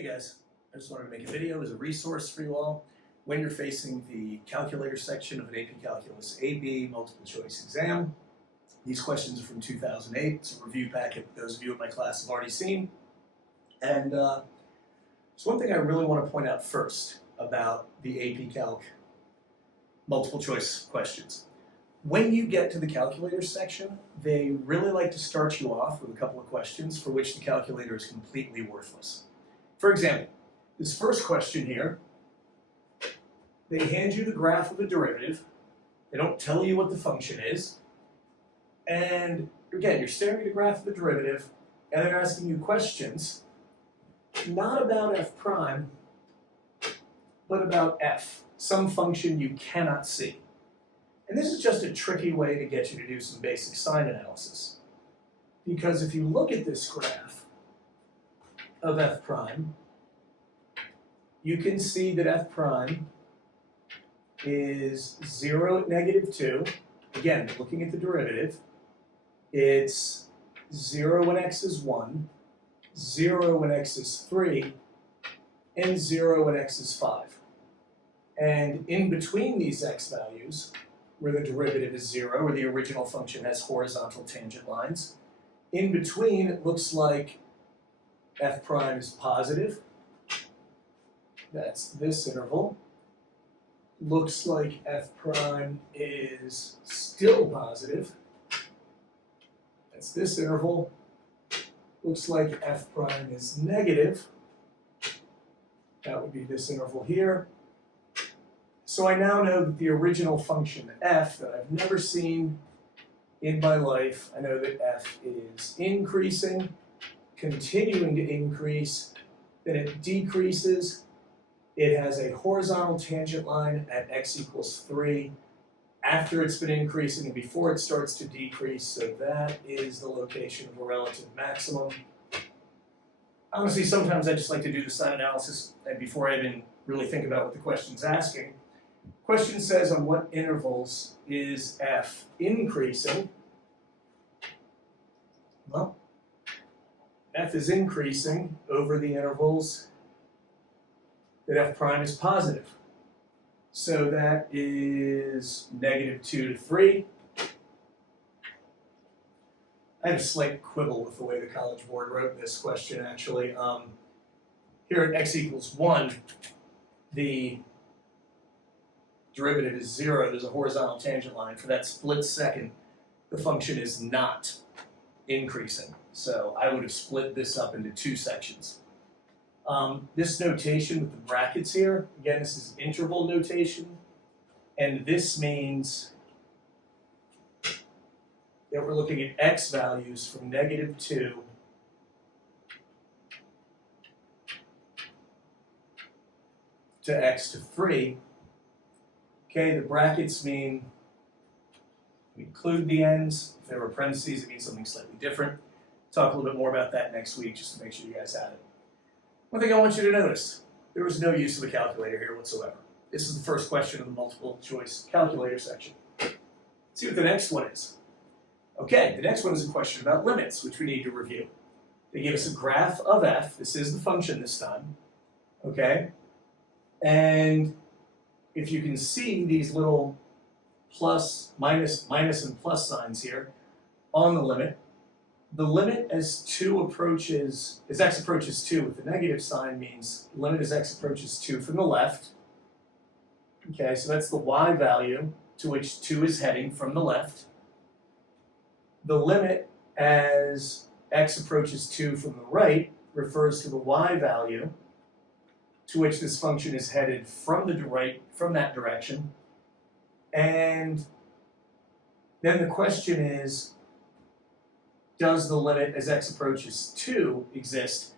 Hey guys, I just wanted to make a video as a resource for you all when you're facing the calculator section of an AP Calculus AB multiple choice exam. These questions are from 2008. It's a review packet those of you in my class have already seen. And so one thing I really want to point out first about the AP Calc multiple choice questions. When you get to the calculator section, they really like to start you off with a couple of questions for which the calculator is completely worthless. For example, this first question here, they hand you the graph of a derivative, they don't tell you what the function is, and again, you're staring at a graph of the derivative, and they're asking you questions, not about f prime, but about f, some function you cannot see. And this is just a tricky way to get you to do some basic sign analysis. Because if you look at this graph of f prime, you can see that f prime is 0 at -2. Again, looking at the derivative, it's 0 when x is 1, 0 when x is 3, and 0 when x is 5. And in between these x values, where the derivative is 0, where the original function has horizontal tangent lines, in between it looks like f prime is positive. That's this interval. Looks like f prime is still positive. That's this interval. Looks like f prime is negative. That would be this interval here. So I now know that the original function f that I've never seen in my life, I know that f is increasing, continuing to increase, then it decreases. It has a horizontal tangent line at x equals 3 after it's been increasing and before it starts to decrease, so that is the location of a relative maximum. Honestly, sometimes I just like to do the sign analysis and before I even really think about what the question's asking. Question says on what intervals is f increasing? Well, f is increasing over the intervals that f prime is positive. So that is -2 to 3. I had a slight quibble with the way the College Board wrote this question, actually. Here at x equals 1, the derivative is 0. There's a horizontal tangent line. For that split second, the function is not increasing. So I would have split this up into two sections. This notation with the brackets here, again, this is interval notation, and this means that we're looking at x values from -2 to x to 3. Okay, the brackets mean we include the ends. If there were parentheses, it means something slightly different. Talk a little bit more about that next week just to make sure you guys have it. One thing I want you to notice, there was no use of a calculator here whatsoever. This is the first question of the multiple choice calculator section. Let's see what the next one is. Okay, the next one is a question about limits, which we need to review. They give us a graph of f. This is the function this time. Okay? And if you can see these little plus, minus, and plus signs here on the limit as x approaches 2 with the negative sign means limit as x approaches 2 from the left. Okay, so that's the y value to which 2 is heading from the left. The limit as x approaches 2 from the right refers to the y value to which this function is headed from the right, from that direction. And then the question is, does the limit as x approaches 2 exist?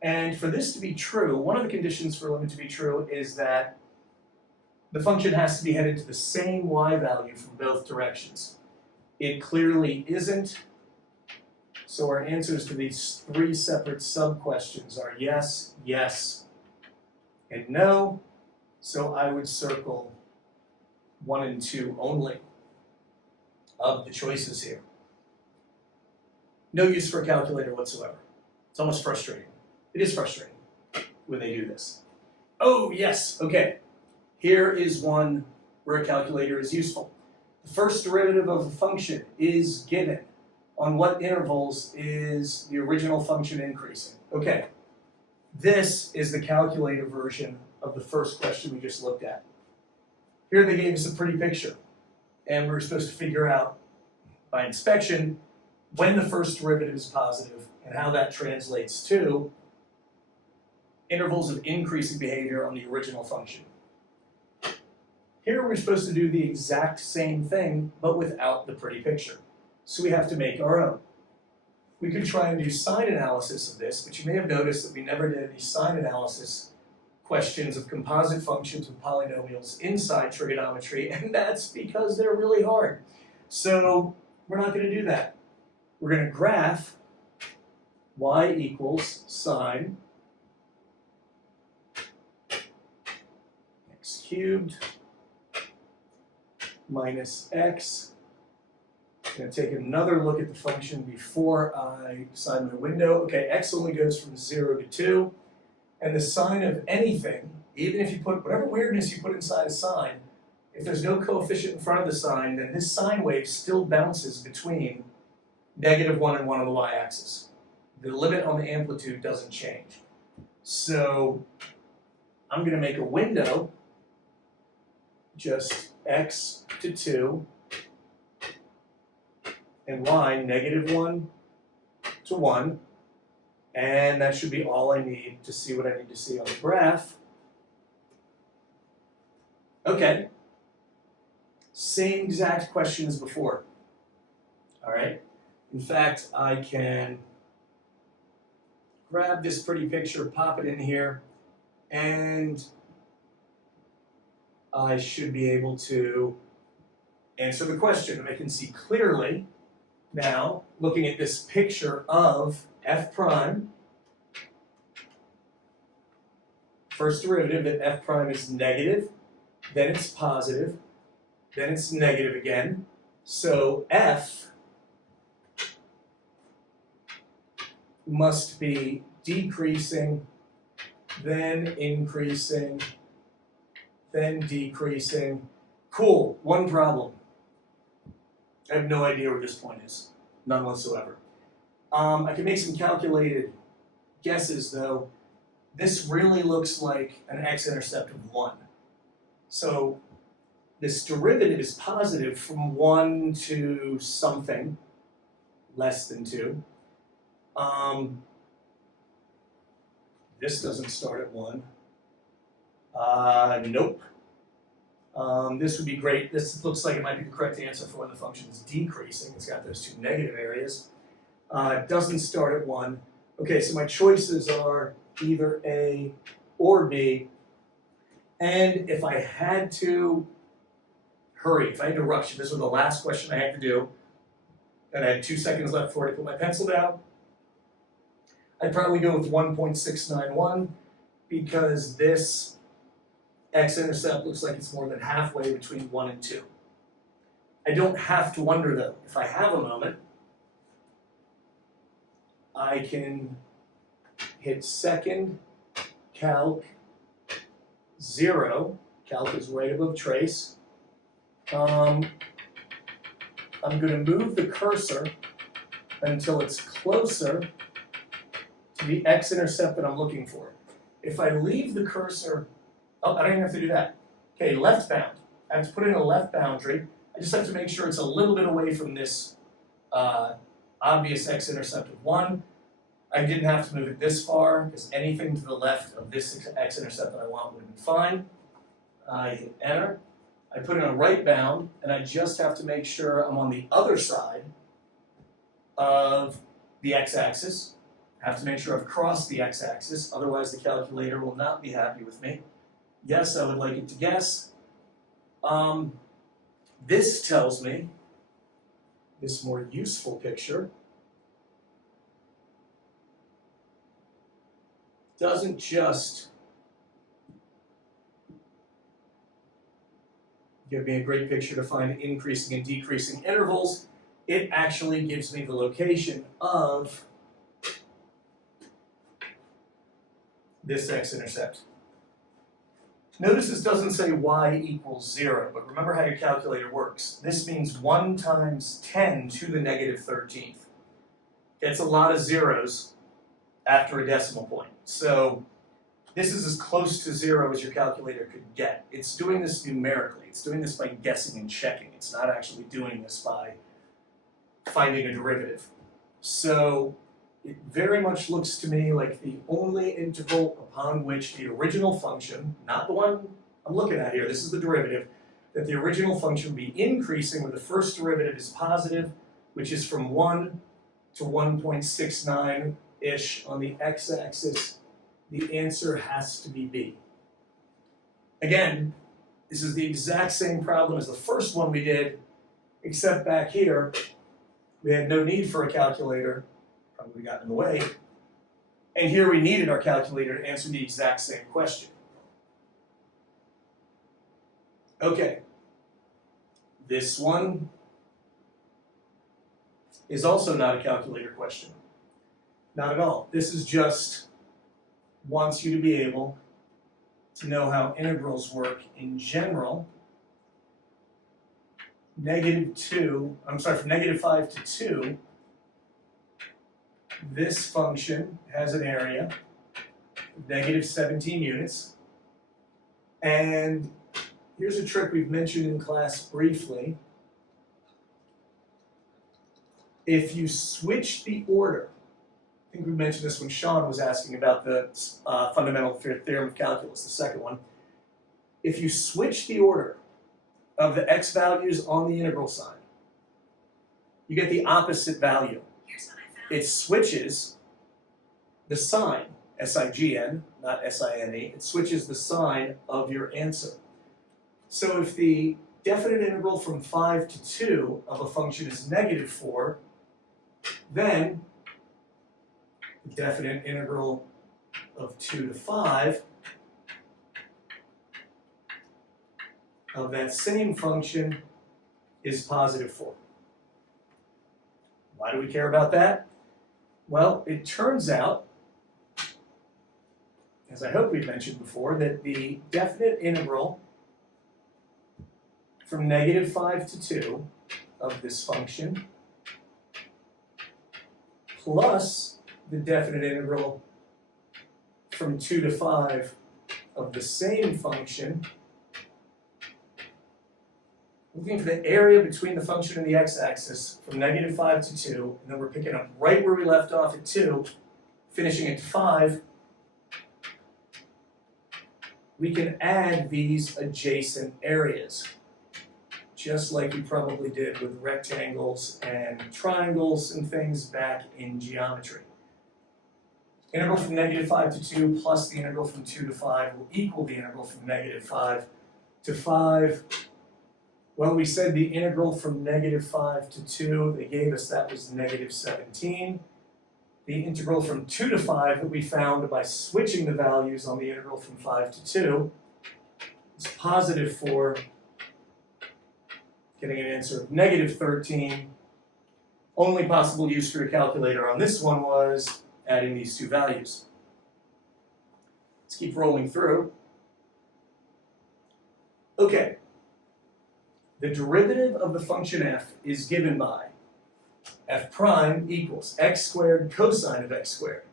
And for this to be true, one of the conditions for a limit to be true is that the function has to be headed to the same y value from both directions. It clearly isn't, so our answers to these 3 separate sub-questions are yes, yes, and no, so I would circle 1 and 2 only of the choices here. No use for a calculator whatsoever. It's almost frustrating. It is frustrating. when they do this. Oh, yes, okay. Here is one where a calculator is useful. The first derivative of a function is given. On what intervals is the original function increasing? Okay, this is the calculator version of the first question we just looked at. Here they gave us a pretty picture, and we're supposed to figure out by inspection when the first derivative is positive and how that translates to intervals of increasing behavior on the original function. Here we're supposed to do the exact same thing, but without the pretty picture. So we have to make our own. We could try and do sign analysis of this, but you may have noticed that we never did any sign analysis questions of composite functions with polynomials inside trigonometry, and that's because they're really hard. So we're not going to do that. We're going to graph y equals sine x cubed minus x. I'm going to take another look at the function before I decide my window. Okay, x only goes from 0 to 2, and the sine of anything, even if you put whatever weirdness you put inside a sine, if there's no coefficient in front of the sine, then this sine wave still bounces between -1 and 1 on the y-axis. The limit on the amplitude doesn't change. So I'm going to make a window, just x to 2, and y -1 to 1, and that should be all I need to see what I need to see on the graph. Okay, same exact question as before. All right, in fact, I can grab this pretty picture, pop it in here, and I should be able to answer the question. And I can see clearly now, looking at this picture of f prime, first derivative, that f prime is negative, then it's positive, then it's negative again. So f must be decreasing, then increasing, then decreasing. Cool, one problem. I have no idea where this point is, none whatsoever. I can make some calculated guesses though. This really looks like an x-intercept of 1. So this derivative is positive from 1 to something, less than 2. This doesn't start at 1. Nope. This would be great. This looks like it might be the correct answer for when the function is decreasing. It's got those two negative areas. It doesn't start at 1. Okay, so my choices are either A or B. And if I had to hurry, if I had to rush, if this was the last question I had to do, and I had 2 seconds left for it to put my pencil down, I'd probably go with 1.691 because this x-intercept looks like it's more than halfway between 1 and 2. I don't have to wonder though. If I have a moment, I can hit second, calc, 0. Calc is right above trace. I'm going to move the cursor until it's closer to the x-intercept that I'm looking for. If I leave the cursor, oh, I don't even have to do that. Okay, left bound. I have to put in a left boundary. I just have to make sure it's a little bit away from this obvious x-intercept of 1. I didn't have to move it this far, because anything to the left of this x-intercept that I want would have been fine. I hit enter. I put in a right bound, and I just have to make sure I'm on the other side of the x-axis. I have to make sure I've crossed the x-axis, otherwise the calculator will not be happy with me. Yes, I would like it to guess. This tells me, this more useful picture, doesn't just give me a great picture to find increasing and decreasing intervals. It actually gives me the location of this x-intercept. Notice this doesn't say y equals 0, but remember how your calculator works. This means 1 times 10 to the negative 13th. It's a lot of zeros after a decimal point. So this is as close to 0 as your calculator could get. It's doing this numerically. It's doing this by guessing and checking. It's not actually doing this by finding a derivative. So it very much looks to me like the only interval upon which the original function, not the one I'm looking at here, this is the derivative, that the original function will be increasing where the first derivative is positive, which is from 1 to 1.69-ish on the x-axis. The answer has to be B. Again, this is the exact same problem as the first one we did, except back here, we had no need for a calculator, probably got in the way, and here we needed our calculator to answer the exact same question. Okay, this one is also not a calculator question. Not at all. This is just wants you to be able to know how integrals work in general. From negative 5 to 2, this function has an area of negative 17 units. And here's a trick we've mentioned in class briefly. If you switch the order, I think we mentioned this when Sean was asking about the fundamental theorem of calculus, the second one. If you switch the order of the x values on the integral sign, you get the opposite value. It switches the sign, S-I-G-N, not S-I-N-E, it switches the sign of your answer. So if the definite integral from 5 to 2 of a function is negative 4, then the definite integral of 2 to 5 of that same function is positive 4. Why do we care about that? Well, it turns out, as I hope we've mentioned before, that the definite integral from negative 5 to 2 of this function plus the definite integral from 2 to 5 of the same function, looking for the area between the function and the x-axis from negative 5 to 2, and then we're picking up right where we left off at 2, finishing at 5, we can add these adjacent areas, just like we probably did with rectangles and triangles and things back in geometry. Integral from negative 5 to 2 plus the integral from 2 to 5 will equal the integral from negative 5 to 5. Well, we said the integral from negative 5 to 2, they gave us that was negative 17. The integral from 2 to 5 that we found by switching the values on the integral from 5 to 2 is positive 4, getting an answer of negative 13. Only possible use for your calculator on this one was adding these two values. Let's keep rolling through. Okay. The derivative of the function f is given by f prime equals x squared cosine of x squared.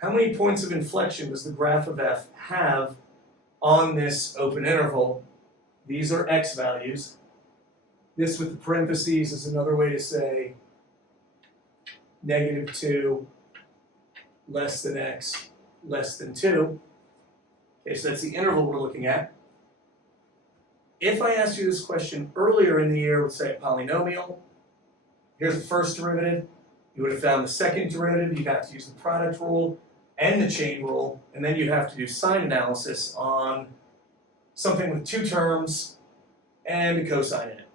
How many points of inflection does the graph of f have on this open interval? These are x values. This with the parentheses is another way to say negative 2 less than x less than 2. Okay, so that's the interval we're looking at. If I asked you this question earlier in the year with, say, a polynomial, here's the first derivative, you would have found the second derivative, you'd have to use the product rule and the chain rule, and then you'd have to do sign analysis on something with two terms and a cosine in it.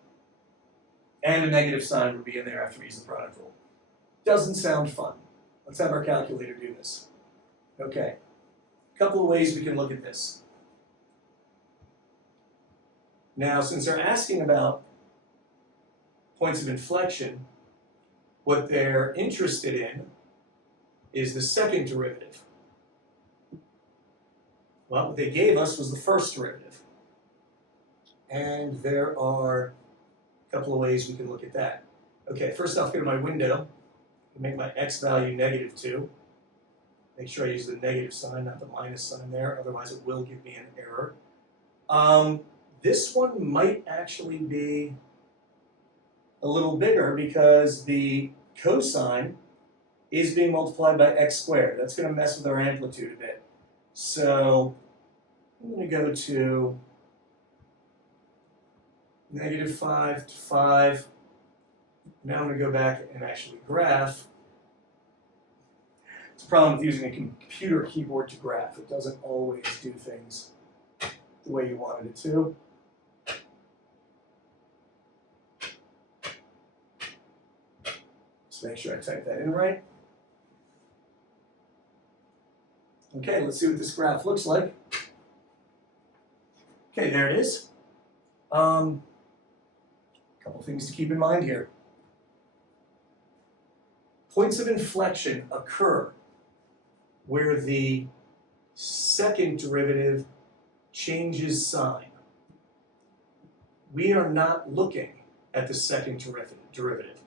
And a negative sign would be in there after we use the product rule. Doesn't sound fun. Let's have our calculator do this. Okay, a couple of ways we can look at this. Now, since they're asking about points of inflection, what they're interested in is the second derivative. Well, what they gave us was the first derivative. And there are a couple of ways we can look at that. Okay, first off, go to my window, make my x value -2. Make sure I use the negative sign, not the minus sign there, otherwise it will give me an error. This one might actually be a little bigger because the cosine is being multiplied by x squared. That's going to mess with our amplitude a bit. So I'm going to go to -5 to 5. Now I'm going to go back and actually graph. It's a problem with using a computer keyboard to graph. It doesn't always do things the way you wanted it to. Just make sure I type that in right. Okay, let's see what this graph looks like. Okay, there it is. Couple things to keep in mind here. Points of inflection occur where the second derivative changes sign. We are not looking at the second derivative.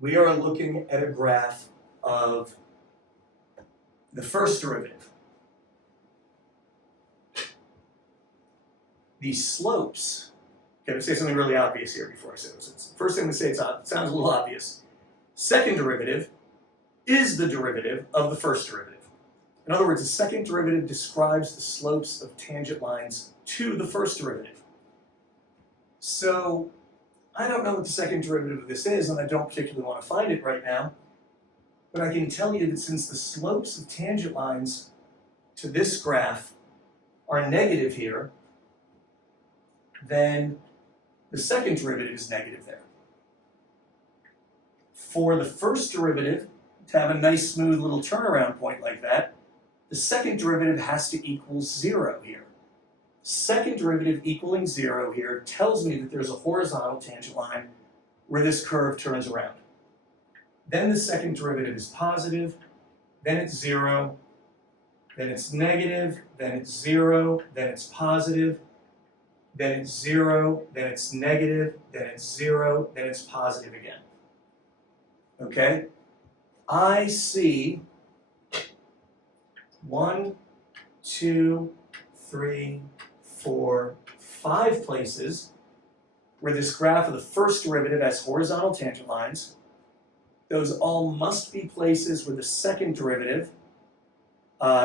We are looking at a graph of the first derivative. The slopes, okay, I'm going to say something really obvious here before I say this. First thing I'm going to say, it sounds a little obvious. Second derivative is the derivative of the first derivative. In other words, the second derivative describes the slopes of tangent lines to the first derivative. So I don't know what the second derivative of this is, and I don't particularly want to find it right now, but I can tell you that since the slopes of tangent lines to this graph are negative here, then the second derivative is negative there. For the first derivative to have a nice smooth little turnaround point like that, the second derivative has to equal 0 here. Second derivative equaling 0 here tells me that there's a horizontal tangent line where this curve turns around. Then the second derivative is positive, then it's 0, then it's negative, then it's 0, then it's positive, then it's 0, then it's negative, then it's 0, then it's positive again. Okay? I see 1, 2, 3, 4, 5 places where this graph of the first derivative has horizontal tangent lines. Those all must be places where the second derivative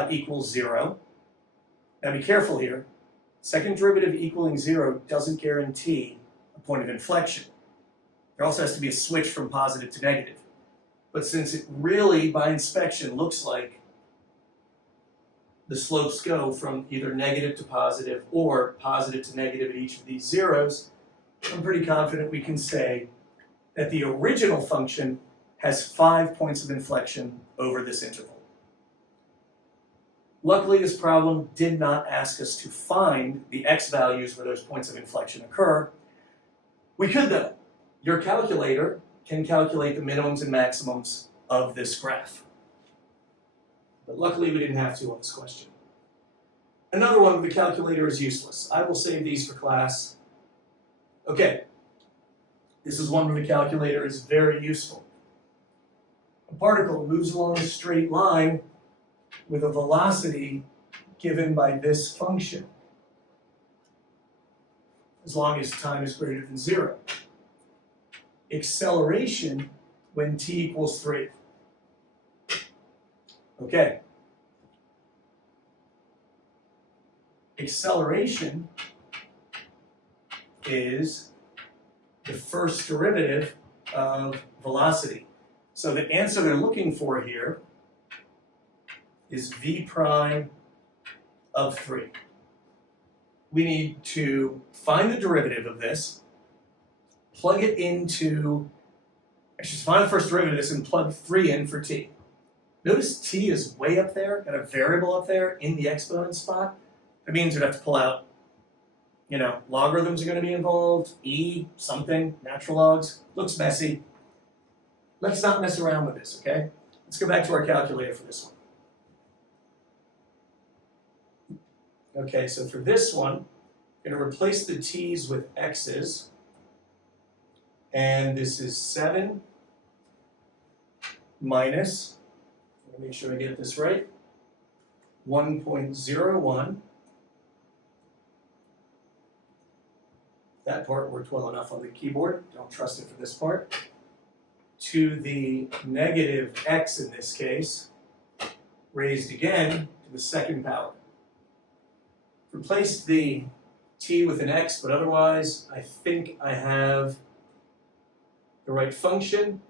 equals 0. Now be careful here. Second derivative equaling 0 doesn't guarantee a point of inflection. There also has to be a switch from positive to negative. But since it really, by inspection, looks like the slopes go from either negative to positive or positive to negative at each of these zeros, I'm pretty confident we can say that the original function has 5 points of inflection over this interval. Luckily, this problem did not ask us to find the x values where those points of inflection occur. We could, though. Your calculator can calculate the minimums and maximums of this graph. But luckily, we didn't have to on this question. Another one with the calculator is useless. I will save these for class. Okay, this is one where the calculator is very useful. A particle moves along a straight line with a velocity given by this function, as long as time is greater than 0. Acceleration when t equals 3. Okay. Acceleration is the first derivative of velocity. So the answer they're looking for here is v prime of 3. We need to find the derivative of this, plug it into, actually find the first derivative of this and plug 3 in for t. Notice t is way up there, got a variable up there in the exponent spot. That means we'd have to pull out, logarithms are going to be involved, e, something, natural logs. Looks messy. Let's not mess around with this, okay? Let's go back to our calculator for this one. Okay, so for this one, I'm going to replace the t's with x's. And this is 7 minus, let me make sure I get this right, 1.01. That part worked well enough on the keyboard. Don't trust it for this part. To the negative x in this case, raised again to the second power. Replaced the t with an x, but otherwise I think I have the right function.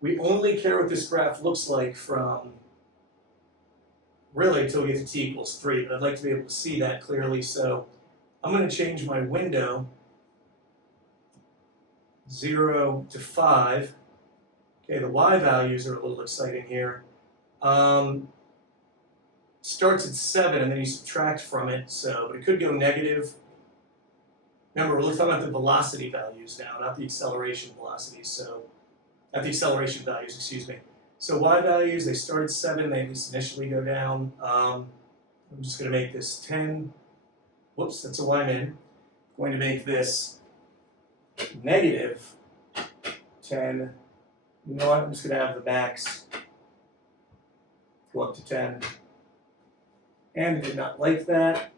We only care what this graph looks like from really until we get to t equals 3, but I'd like to be able to see that clearly, so I'm going to change my window 0 to 5. Okay, the y values are a little exciting here. Starts at 7 and then you subtract from it, so but it could go negative. Remember, we're talking about the velocity values now, not the acceleration velocities, so not the acceleration values, excuse me. So y values, they start at 7, they at least initially go down. I'm just going to make this 10. Whoops, that's a y min. I'm going to make this negative 10. You know what? I'm just going to have the max go up to 10. And I did not like that.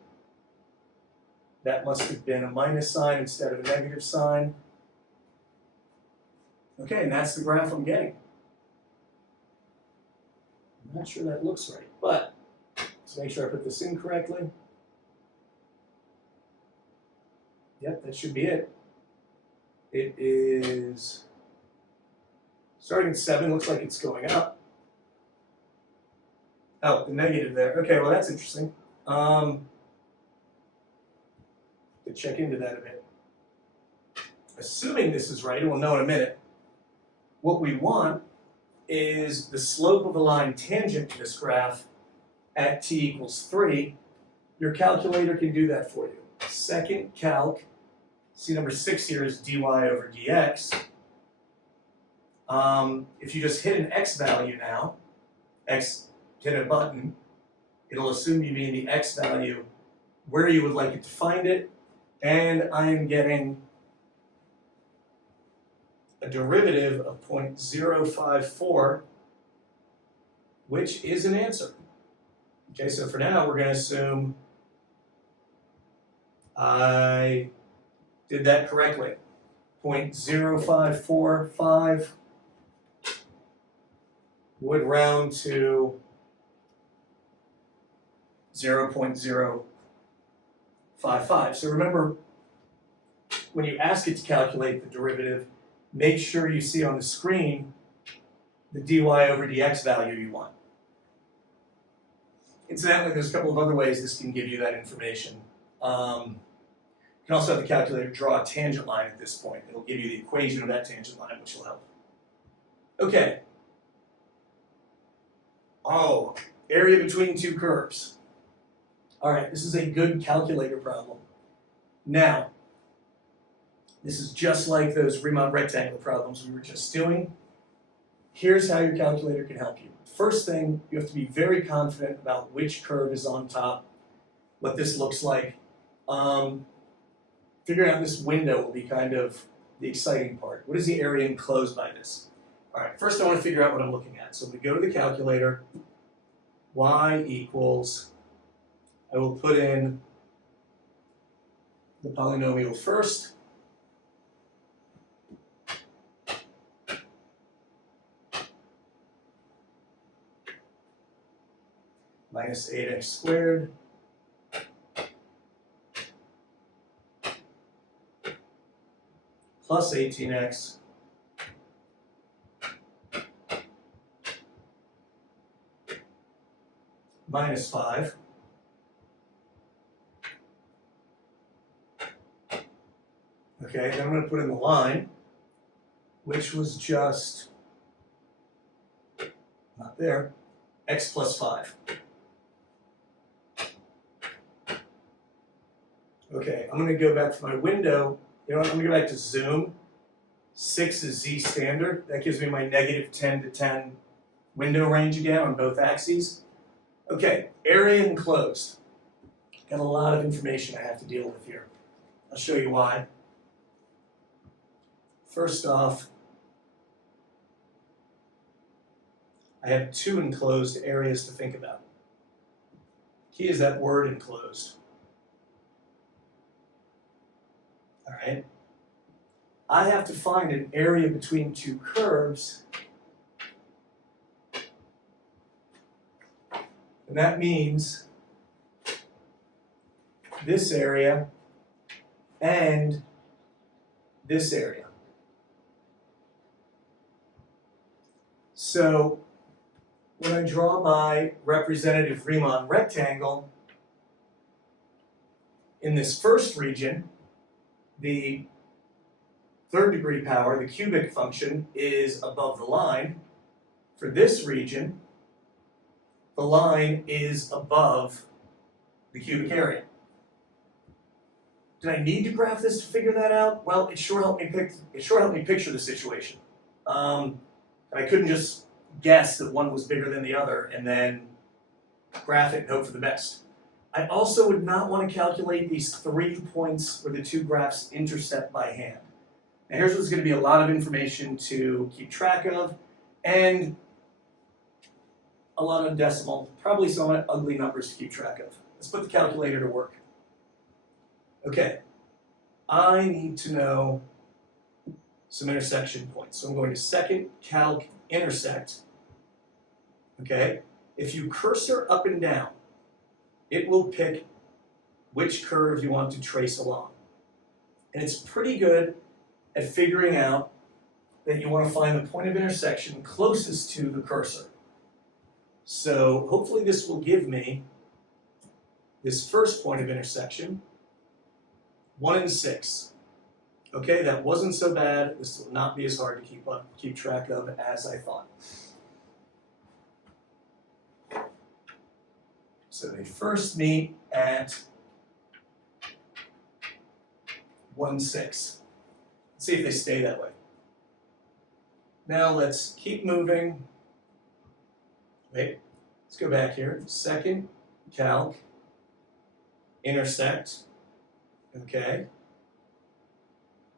That must have been a minus sign instead of a negative sign. Okay, and that's the graph I'm getting. I'm not sure that looks right, but let's make sure I put this in correctly. Yep, that should be it. It is starting at 7, looks like it's going up. Oh, the negative there. Okay, well that's interesting. To check into that a bit. Assuming this is right, and we'll know in a minute, what we want is the slope of a line tangent to this graph at t equals 3. Your calculator can do that for you. Second calc, see number 6 here is dy over dx. If you just hit an x value now, hit a button, it'll assume you mean the x value where you would like it to find it, and I am getting a derivative of 0.054, which is an answer. Okay, so for now we're going to assume I did that correctly. 0.0545 would round to 0.055. So remember, when you ask it to calculate the derivative, make sure you see on the screen the dy over dx value you want. Incidentally, there's a couple of other ways this can give you that information. You can also have the calculator draw a tangent line at this point. It'll give you the equation of that tangent line, which will help. Okay. Oh, area between two curves. All right, this is a good calculator problem. Now, this is just like those Riemann rectangle problems we were just doing. Here's how your calculator can help you. First thing, you have to be very confident about which curve is on top, what this looks like. Figuring out this window will be kind of the exciting part. What is the area enclosed by this? All right, first I want to figure out what I'm looking at. So we go to the calculator, y equals, I will put in the polynomial first. Minus 8x squared plus 18x minus 5 okay, then I'm going to put in the line, which was just not there, x plus 5. Okay, I'm going to go back to my window. You know what, I'm going to go back to zoom. 6 is z standard. That gives me my negative 10 to 10 window range again on both axes. Okay, area enclosed. Got a lot of information I have to deal with here. I'll show you why. First off, I have two enclosed areas to think about. Key is that word enclosed. All right. I have to find an area between two curves, and that means this area and this area. So when I draw my representative Riemann rectangle, in this first region, the third degree power, the cubic function, is above the line. For this region, the line is above the cubic area. Did I need to graph this to figure that out? Well, it sure helped me picture the situation. I couldn't just guess that one was bigger than the other and then graph it and hope for the best. I also would not want to calculate these 3 points where the two graphs intercept by hand. Now here's what's going to be a lot of information to keep track of and a lot of decimal, probably some ugly numbers to keep track of. Let's put the calculator to work. Okay, I need to know some intersection points. So I'm going to second calc intersect. Okay, if you cursor up and down, it will pick which curve you want to trace along. And it's pretty good at figuring out that you want to find the point of intersection closest to the cursor. So hopefully this will give me this first point of intersection, 1 and 6. Okay, that wasn't so bad. This will not be as hard to keep track of as I thought. So they first meet at 1, 6. Let's see if they stay that way. Now let's keep moving. Wait, let's go back here. Second calc intersect. Okay.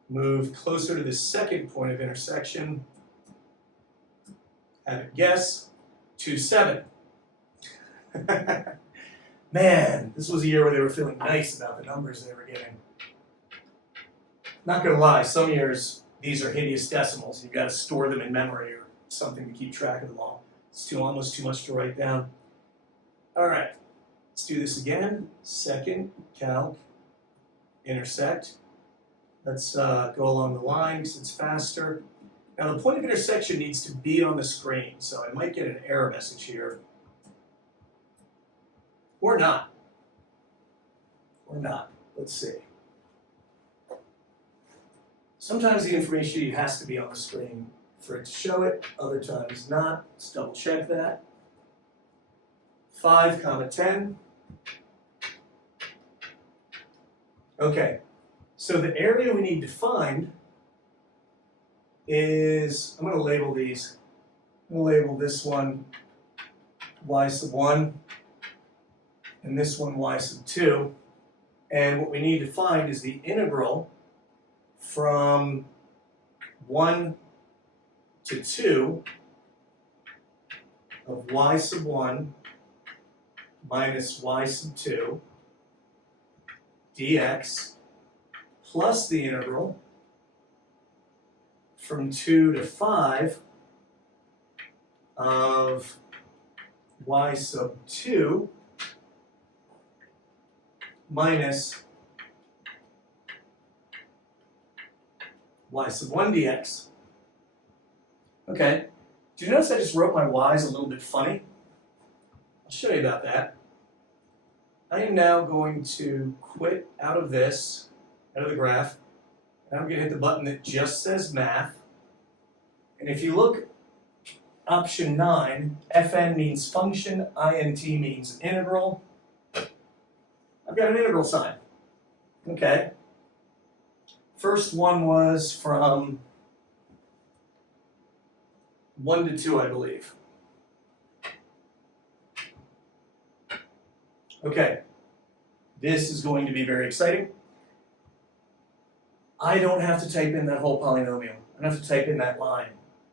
Move closer to the second point of intersection. Have it guess, 2, 7. Man, this was a year where they were feeling nice about the numbers they were getting. Not gonna lie, some years these are hideous decimals. You've got to store them in memory or something to keep track of them all. It's almost too much to write down. All right, let's do this again. Second calc intersect. Let's go along the line because it's faster. Now the point of intersection needs to be on the screen, so I might get an error message here. Or not. Or not. Let's see. Sometimes the information sheet has to be on the screen for it to show it, other times not. Let's double check that. 5, 10. Okay, so the area we need to find is, I'm going to label these. I'm going to label this one y sub 1 and this one y sub 2. And what we need to find is the integral from 1 to 2 of y sub 1 minus y sub 2 dx plus the integral from 2 to 5 of y sub 2 minus y sub 1 dx. Okay, do you notice I just wrote my y's a little bit funny? I'll show you about that. I am now going to quit out of this, out of the graph, and I'm going to hit the button that just says math. And if you look, option 9, fn means function, int means integral. I've got an integral sign. Okay. First one was from 1 to 2, I believe. Okay, this is going to be very exciting. I don't have to type in that whole polynomial. I don't have to type in that line,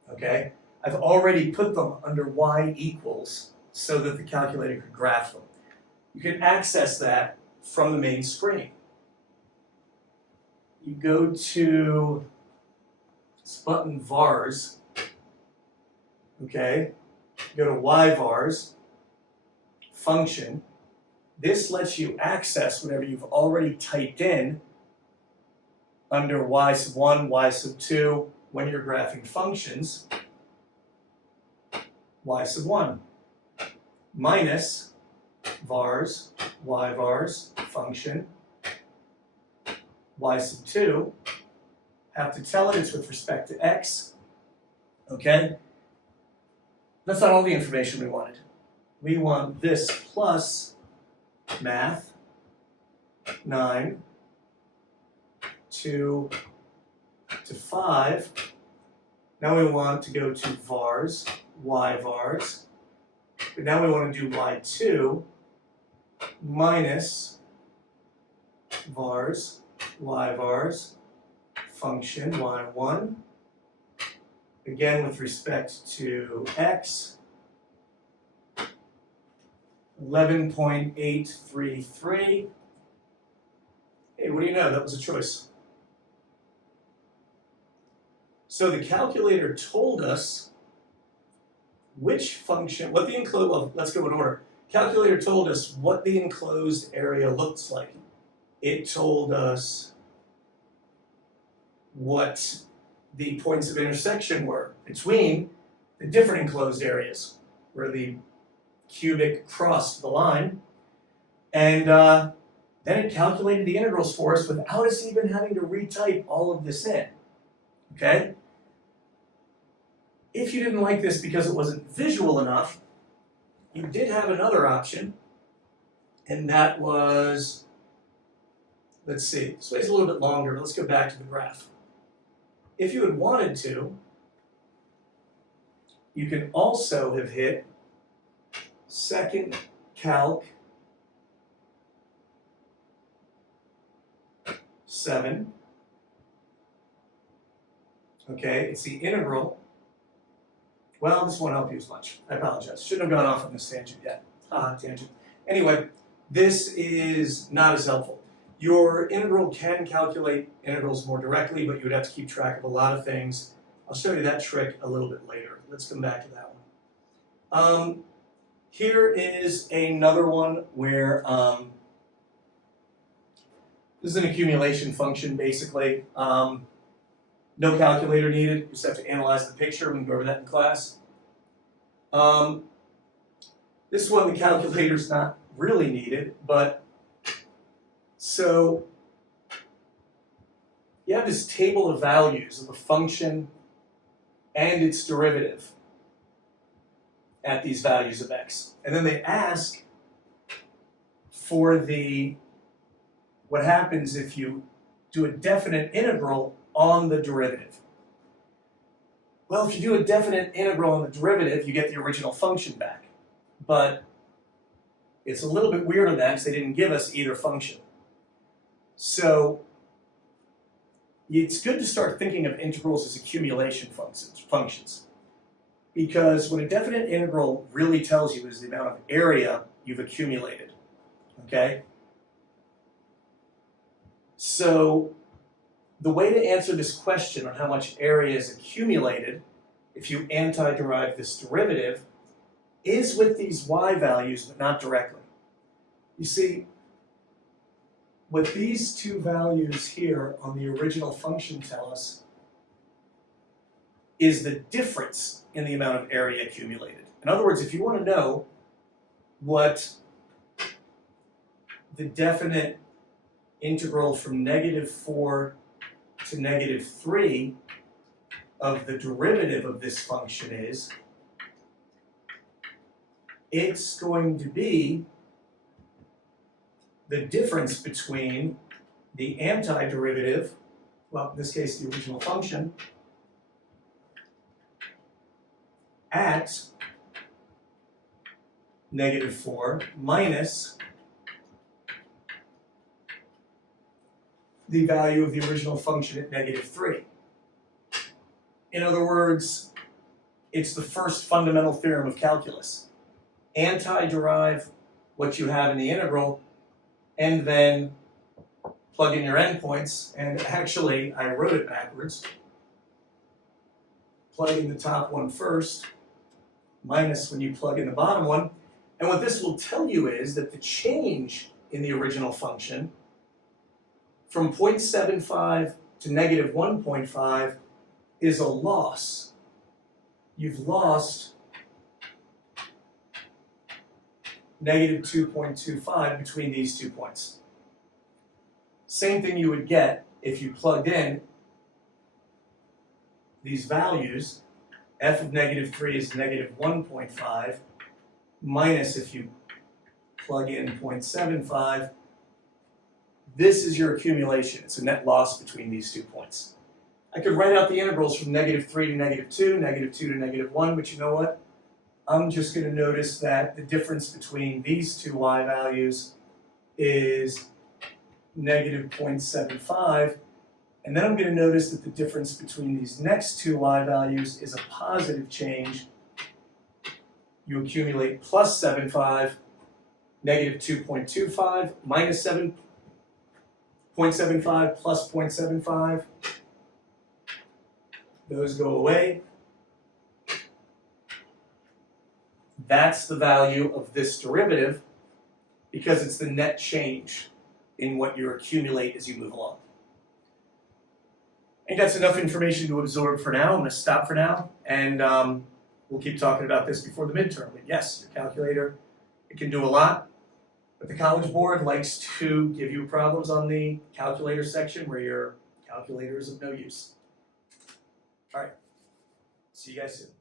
okay? I've already put them under y equals so that the calculator could graph them. You can access that from the main screen. You go to this button vars, okay? You go to yvars, function. This lets you access whatever you've already typed in under y sub 1, y sub 2, when you're graphing functions, y sub 1 minus vars, yvars, function, y sub 2, have to tell it it's with respect to x, okay? That's not all the information we wanted. We want this plus math, 9, 2 to 5. Now we want to go to vars, yvars. But now we want to do y2 minus vars, yvars, function y1. Again with respect to x. 11.833. Hey, what do you know? That was a choice. So the calculator told us which function, what the enclosed, well, let's go in order. Calculator told us what the enclosed area looks like. It told us what the points of intersection were between the different enclosed areas, where the cubic crossed the line, and then it calculated the integrals for us without us even having to retype all of this in, okay? If you didn't like this because it wasn't visual enough, you did have another option, and that was, let's see, this way's a little bit longer, but let's go back to the graph. If you had wanted to, you can also have hit second calc 7. Okay, it's the integral. Well, this won't help you as much. I apologize. Shouldn't have gone off on this tangent yet. Tangent. Anyway, this is not as helpful. Your integral can calculate integrals more directly, but you would have to keep track of a lot of things. I'll show you that trick a little bit later. Let's come back to that one. Here is another one where this is an accumulation function, basically. No calculator needed. You just have to analyze the picture. We can go over that in class. This one, the calculator's not really needed, but so you have this table of values of a function and its derivative at these values of x. And then they ask for what happens if you do a definite integral on the derivative. Well, if you do a definite integral on the derivative, you get the original function back. But it's a little bit weird on that because they didn't give us either function. So it's good to start thinking of integrals as accumulation functions. Because what a definite integral really tells you is the amount of area you've accumulated, okay? So the way to answer this question on how much area is accumulated, if you anti-derive this derivative, is with these y values, but not directly. You see, what these two values here on the original function tell us is the difference in the amount of area accumulated. In other words, if you want to know what the definite integral from -4 to -3 of the derivative of this function is, it's going to be the difference between the antiderivative, well, in this case, the original function, at -4 minus the value of the original function at -3. In other words, it's the first fundamental theorem of calculus. Anti-derive what you have in the integral, and then plug in your endpoints, and actually, I wrote it backwards. Plug in the top one first, minus when you plug in the bottom one. And what this will tell you is that the change in the original function from 0.75 to -1.5 is a loss. You've lost -2.25 between these 2 points. Same thing you would get if you plugged in these values. F of -3 is -1.5, minus if you plug in 0.75. This is your accumulation. It's a net loss between these 2 points. I could write out the integrals from -3 to -2, -2 to -1, but you know what? I'm just going to notice that the difference between these two y values is -0.75, and then I'm going to notice that the difference between these next two y values is a positive change. You accumulate plus 7.5, -2.25, minus 7.75 plus 0.75. Those go away. That's the value of this derivative because it's the net change in what you accumulate as you move along. I think that's enough information to absorb for now. I'm going to stop for now, and we'll keep talking about this before the midterm. But yes, your calculator, it can do a lot, but the College Board likes to give you problems on the calculator section where your calculator is of no use. All right, see you guys soon.